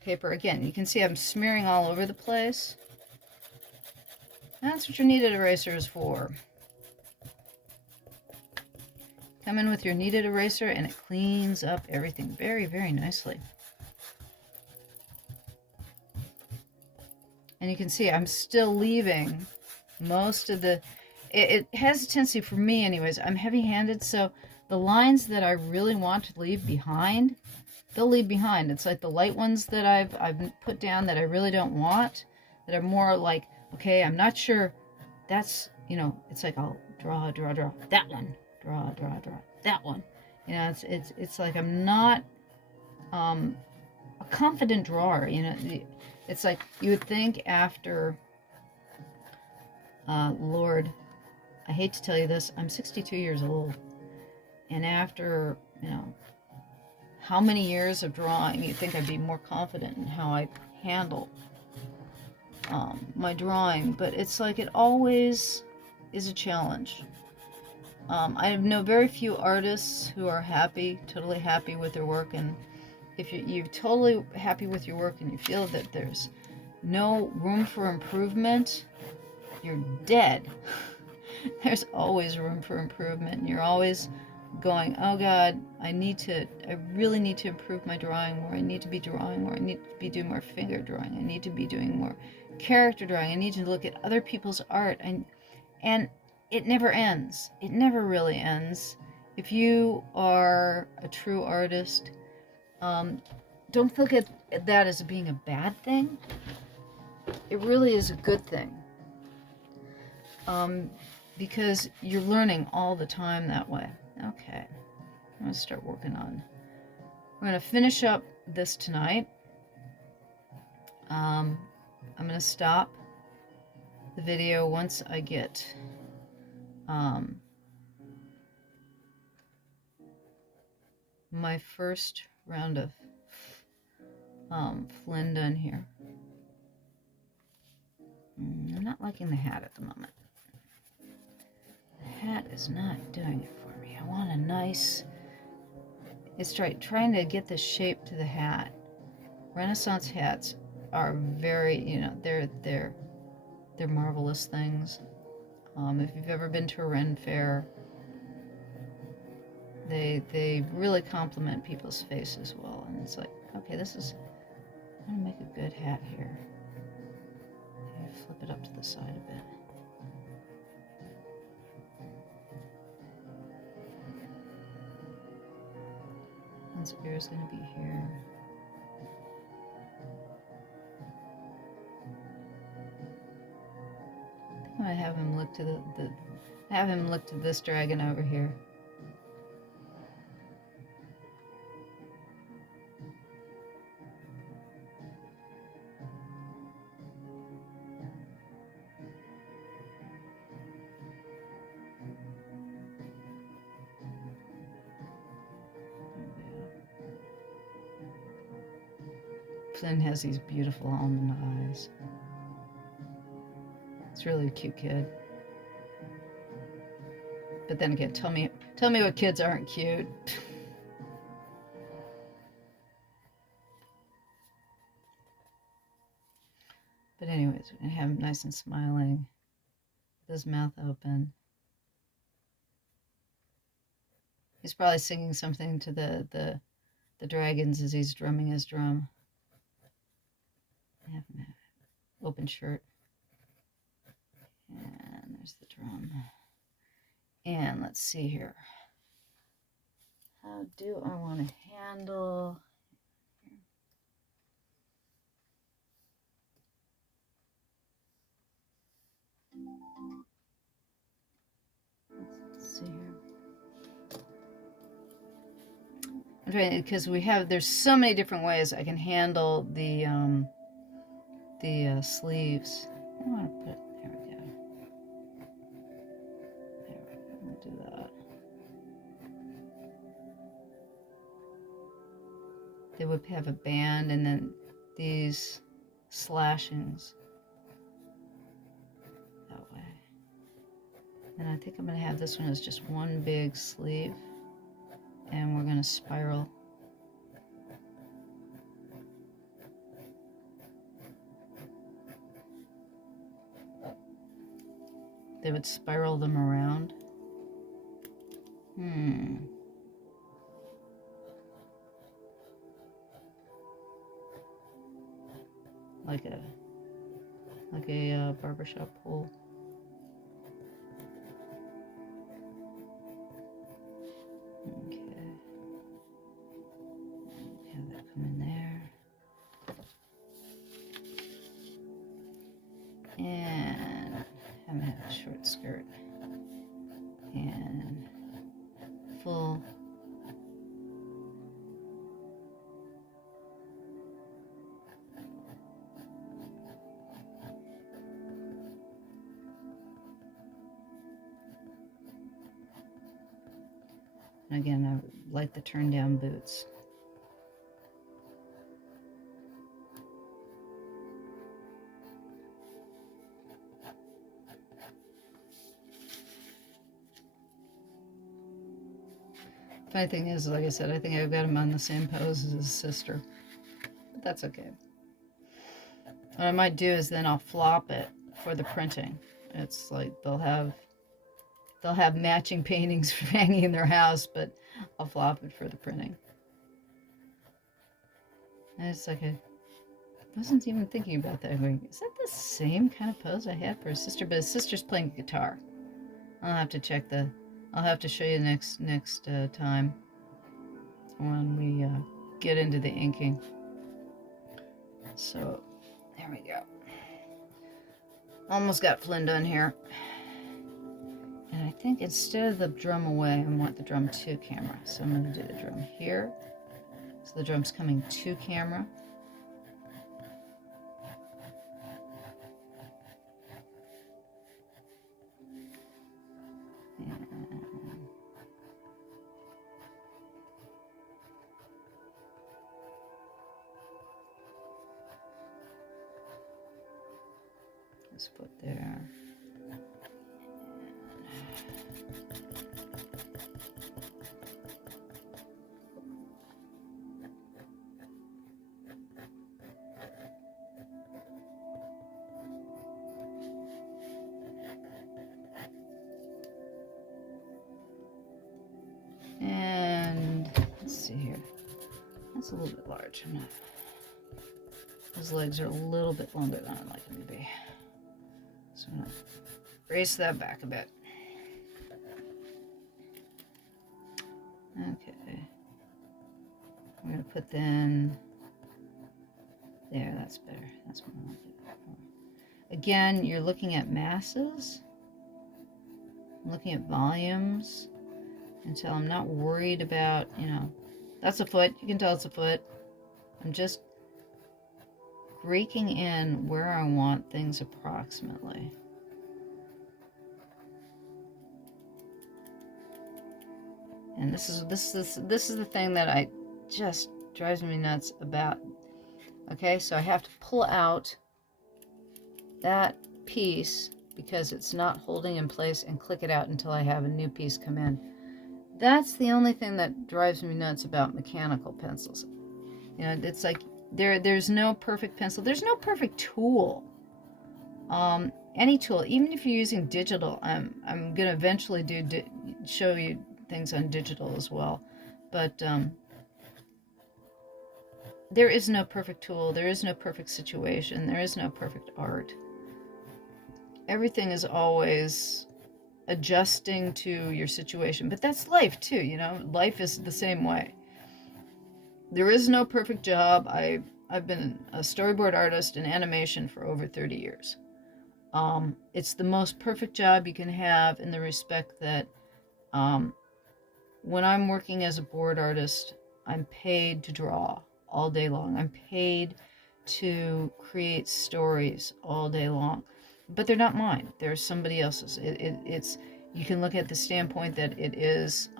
paper. Again, you can see I'm smearing all over the place. That's what your kneaded eraser is for. Come in with your kneaded eraser and it cleans up everything very, very nicely. And you can see I'm still leaving most of the, it has a tendency for me anyways, I'm heavy-handed, so the lines that I really want to leave behind, they'll leave behind. It's like the light ones that I've put down that I really don't want, that are more like, okay, I'm not sure, that's, you know, it's like I'll draw, that one, draw, that one. You know, it's like I'm not a confident drawer, you know. It's like you would think after Lord, I hate to tell you this, I'm 62 years old, and after, you know, how many years of drawing, you'd think I'd be more confident in how I handle my drawing, but it's like it always is a challenge. I know very few artists who are totally happy with their work, and if you're totally happy with your work and you feel that there's no room for improvement, you're dead. There's always room for improvement, and you're always going, oh God, I really need to improve my drawing more. I need to be drawing more. I need to be doing more finger drawing. I need to be doing more character drawing. I need to look at other people's art. And it never ends. It never really ends. If you are a true artist, don't look at that as being a bad thing. It really is a good thing. Because you're learning all the time that way. Okay, I'm going to start working on. We're going to finish up this tonight. I'm going to stop the video once I get my first round of Flynn done here. I'm not liking the hat at the moment. The hat is not doing it for me. I want a nice, it's trying to get the shape to the hat. Renaissance hats are very, you know, they're marvelous things. If you've ever been to a Ren fair, they really complement people's faces well. And it's like, okay, I'm gonna make a good hat here. Maybe flip it up to the side a bit. One's ear is going to be here. I think I'm going to have him look to the Have him look to this dragon over here. Flynn has these beautiful almond eyes. It's really a cute kid. But then again, tell me what kids aren't cute. But anyways, we're gonna have him nice and smiling, with his mouth open. He's probably singing something to the dragons as he's drumming his drum. Have him have open shirt. And there's the drum. And let's see here. How do I want to handle? Let's see here. I'm trying, because there's so many different ways I can handle the sleeves. I want to put, there we go. There we go, we'll do that. They would have a band and then these slashings that way. And I think I'm going to have this one as just one big sleeve. And we're going to spiral. They would spiral them around. Like a barbershop pole. Okay. Have that come in there. And I'm gonna have a short skirt and full. And again, I like the turn down boots. Funny thing is, like I said, I think I've got him on the same pose as his sister. But that's okay. What I might do is then I'll flop it for the printing. It's like they'll have matching paintings hanging in their house, but I'll flop it for the printing. And it's like I wasn't even thinking about that. I'm going, is that the same kind of pose I had for his sister? But his sister's playing guitar. I'll have to check I'll have to show you next time when we get into the inking. So there we go. Almost got Flynn done here. And I think instead of the drum away, I want the drum to camera. So I'm going to do the drum here. So the drum's coming to camera. Just put there. And let's see here. That's a little bit large. Those legs are a little bit longer than I'd like them to be. So I'm going to raise that back a bit. Okay. We're going to put then, there, that's better. That's what I want to do. Again, you're looking at masses. I'm looking at volumes until I'm not worried about, you know, that's a foot. You can tell it's a foot. I'm just raking in where I want things approximately. And this is the thing that I just drives me nuts about. Okay, so I have to pull out that piece because it's not holding in place and click it out until I have a new piece come in. That's the only thing that drives me nuts about mechanical pencils. You know, it's like there's no perfect pencil. There's no perfect tool. Any tool, even if you're using digital, I'm gonna eventually show you things on digital as well, but there is no perfect tool. There is no perfect situation. There is no perfect art. Everything is always adjusting to your situation, but that's life too. You know, life is the same way. There is no perfect job. I've been a storyboard artist in animation for over 30 years. It's the most perfect job you can have in the respect that when I'm working as a board artist, I'm paid to draw all day long. I'm paid to create stories all day long, but they're not mine. They're somebody else's. It's you can look at the standpoint that it is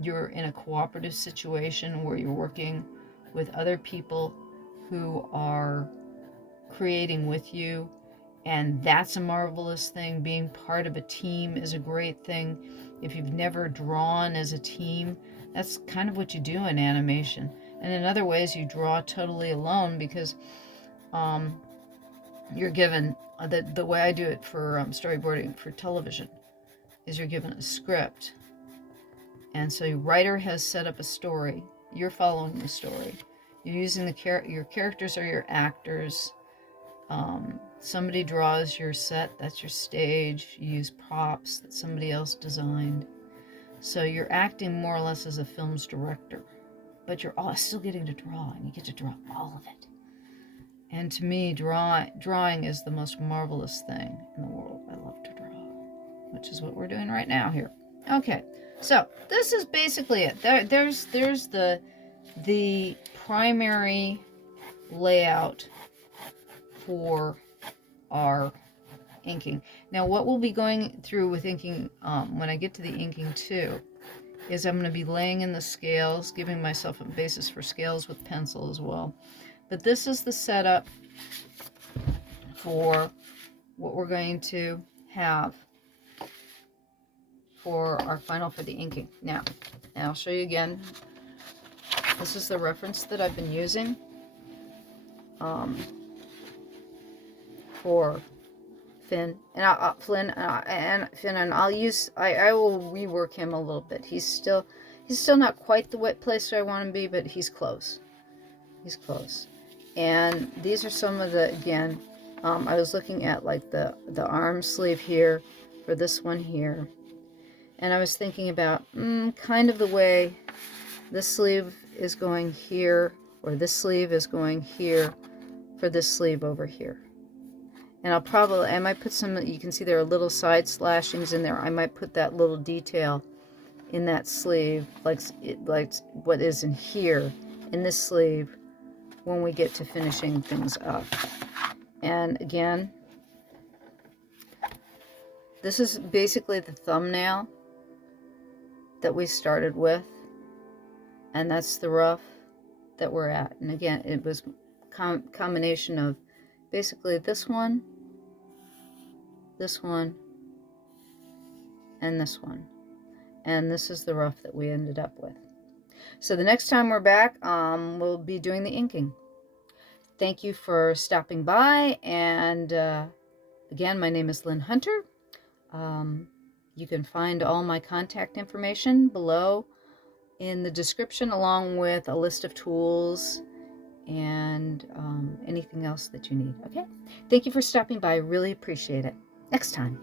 you're in a cooperative situation where you're working with other people who are creating with you, and that's a marvelous thing. Being part of a team is a great thing. If you've never drawn as a team, that's kind of what you do in animation. And in other ways, you draw totally alone because you're given, the way I do it for storyboarding for television, is you're given a script. And so your writer has set up a story. You're following the story. You're using your characters are your actors. Somebody draws your set, that's your stage. You use props that somebody else designed. So you're acting more or less as a film's director, but you're still getting to draw, and you get to draw all of it. And to me, drawing is the most marvelous thing in the world. I love to draw, which is what we're doing right now here. Okay, so this is basically it. There's the primary layout for our inking. Now what we'll be going through with inking when I get to the inking too is I'm going to be laying in the scales, giving myself a basis for scales with pencil as well. But this is the setup for what we're going to have for our final for the inking. Now I'll show you again. This is the reference that I've been using for Finn and Flynn and Finn, and I will rework him a little bit. He's still not quite the wet place I want him to be, but he's close. He's close. And these are some of the, again, I was looking at like the arm sleeve here for this one here, and I was thinking about kind of the way this sleeve is going here, or this sleeve is going here for this sleeve over here. And I might put some, you can see there are little side slashings in there. I might put that little detail in that sleeve, like what is in here, in this sleeve, when we get to finishing things up. And again, this is basically the thumbnail that we started with. And that's the rough that we're at. And again, it was combination of basically this one, and this one. And this is the rough that we ended up with. So the next time we're back, we'll be doing the inking. Thank you for stopping by. And again, my name is Llyn Hunter. You can find all my contact information below in the description, along with a list of tools and anything else that you need. Okay, thank you for stopping by. I really appreciate it. Next time.